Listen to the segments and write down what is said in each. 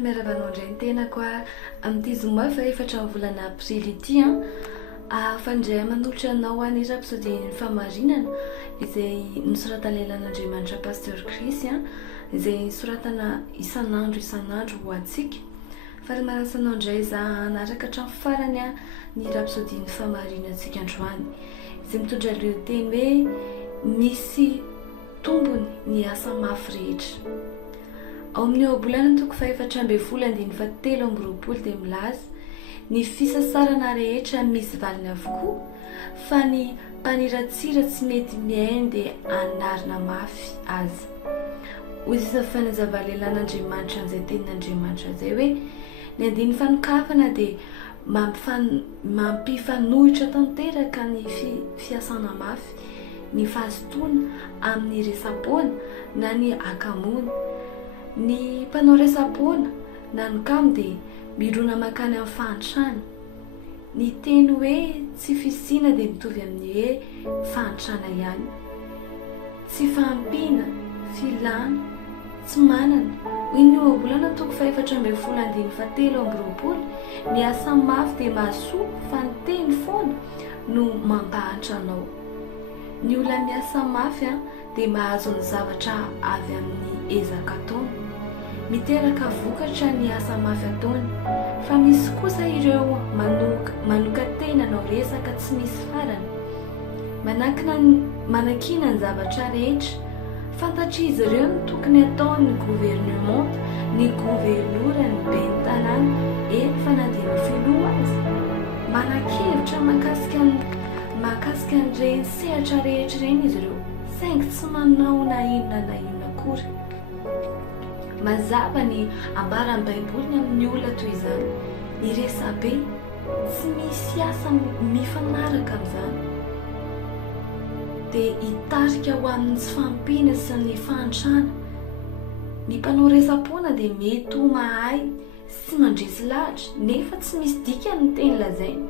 faly miarabanao indray ny tenako a amin'ity zoma fa efatra volana aprily ity fandray manolotra anao ny rapsodiny famarinana izay nosoratana lelan'Andriamanitra pasteur Chris izay soratana isan'andro ho antsika. Fa marasanao indray za anaraka hatramin'ny farany ny rapsodiny famarinana antsika androany izay mitondra lohateny hoe Misy Tombony ny Asa Mafy Rehetra. Ao amin'ny ohabolana toko faefatra ambin'ny folo andiny fahatelo amby roapolo dia milaza ny fisasarana rehetra misy valiny avokoa fa ny mpaniratsira tsy mety miaina dia anarina mafy aza. Hoy izy fanazava lelan'Andriamanitra an'izay tenin'Andriamanitra izay hoe ny andiny fanokafana dia mampifanohitra tanteraka ny fiasana mafy, ny fahazotoana amin'ny resapoana na ny akamoana. Ny mpanao resapoana na ny kamo dia mirona makany amin'ny fahantrana. Ny teny hoe tsy fisiana dia mitovy amin'ny hoe fahantrana ihany. Tsy fahampiana, filana, tsy manana. Hoy ny ohabolana toko faefatra ambin'ny folo andiny fahatelo amby roapolo, ny asa mafy dia mahasoa fa ny teny foana no mampahatra anao. Ny olona miasa mafy dia mahazo ny zavatra avy amin'ny ezaka ataony. Miteraka vokatra ny asa mafy ataony, fa misy kosa ireo manoka tenanao resaka tsy misy farany. Manakina ny zavatra rehetra, fantatr'izy ireo ny tokony ataony gouvernement, ny gouvernoura, ny ben'ny tanàna, fa na dia ny filoha azy. Manan-kevitra mahakasika an'ireny sehatra rehetra ireny izy ireo, saingy tsy manao na inona akory. Mazava ny ambaran'ny Baibolina amin'ny olona toy izany. Ny resabe tsy misy asa mifanaraka amin'izany dia hitarika ho amin'ny tsy fampiana sy ny fahantrana. Ny mpanao resapoana dia mety ho mahay sy mandresy lahatra nefa tsy misy dikany ny teny lazainy.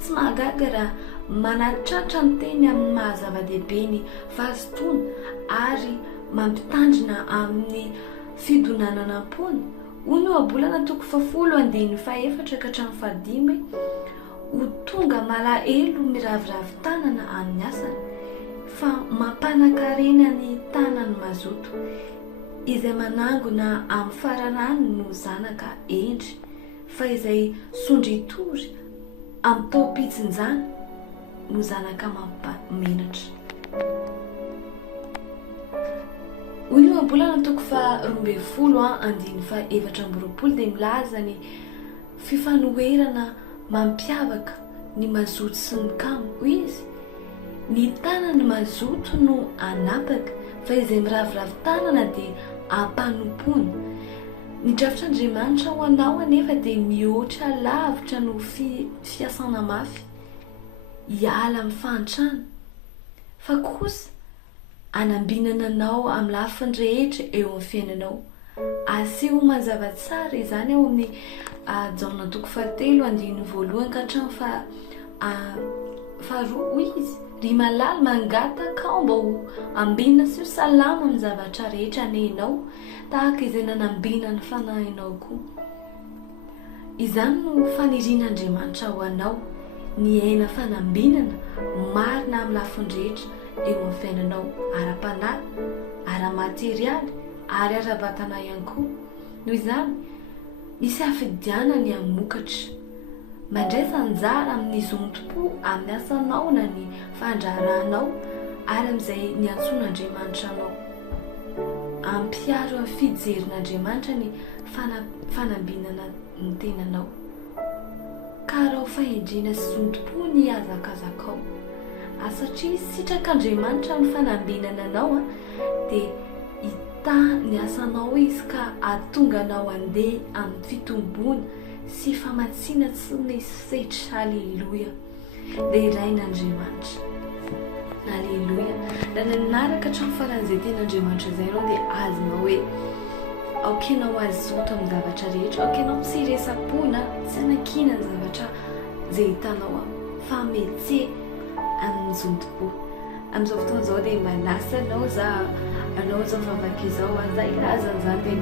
Tsy mahagaga raha manatratra ny teny amin'ny mahazava-dehibe ny vazotoana ary mampitandrina amin'ny fidonanana am-pony. Hoy ny ohabolana toko fahafolo andiny faefatra ka hatramin'ny fahadimy ho tonga malahelo miraviravy tanana amin'ny asany, fa mampanan-karena ny tanany mazoto izay manangona amin'ny fararany no zanaka endry, fa izay sondry-tory amin'ny tao-pitsinjana no zanaka mampamenatra. Hoy ny ohabolana toko faharoa ambin'ny folo andiny fahaefatra amby roapolo dia milaza ny fifanoherana mampiavaka ny mazoto sy ny kamo. Hoy izy, ny tanany mazoto no anapaka, fa izay miraviravy tanana dia ampanompoana. Ny drafitr'Andriamanitra ho anao anefa dia mihoatra lavitra no fiasana mafy, hiala amin'ny fahantrana, fa kosa anambinana anao amin'ny lafiny rehetra eo amin'ny fiainanao. Aseho mazava tsara izany ao amin'ny jaona toko fahatelo andiny voalohany ka hatramin'ny faharoa. Hoy izy, ry malala mangataka ao mba ho ambinina sy ho salama amin'ny zavatra rehetra anehinao tahaka izay nanambina ny fanahinao koa. Izany no fanirian'Andriamanitra ho anao, ny aina fanambinana marina amin'ny lafiny rehetra eo amin'ny fiainanao, ara-panahy, ara-materialy ary ara-batana ihany koa. Noho izany misy hafidianany hamokatra, mandraisa anjara amin'ny zontom-po amin'ny asanao na ny fandraharahanao ary amin'izay niantson'Andriamanitra anao. Ampiaro amin'ny fijerin'Andriamanitra ny fanambinana ny tenanao, ka raha ho fahendrena sy zontom-po ny azakazakao. Satria sitrak'Andriamanitra ny fanambinana anao dia hita ny asanao izy ka ahatonganao handeha amin'ny fitombona sy famatsiana tsy misy setra. Halleluia. Dia irain'Andriamanitra. Halleluia. Raha nanaraka hatramin'ny faran'izay ten'Andriamanitra izay ianao dia azonao hoe aokenao azy zoto amin'ny zavatra rehetra, aokenao misiresam-pona, tsy anankina ny zavatra izay hitanao fa metse amin'ny zontom-po. Amin'izao fotoana izao dia manasa anao zao vavaka izao, izay ilazan'izany dia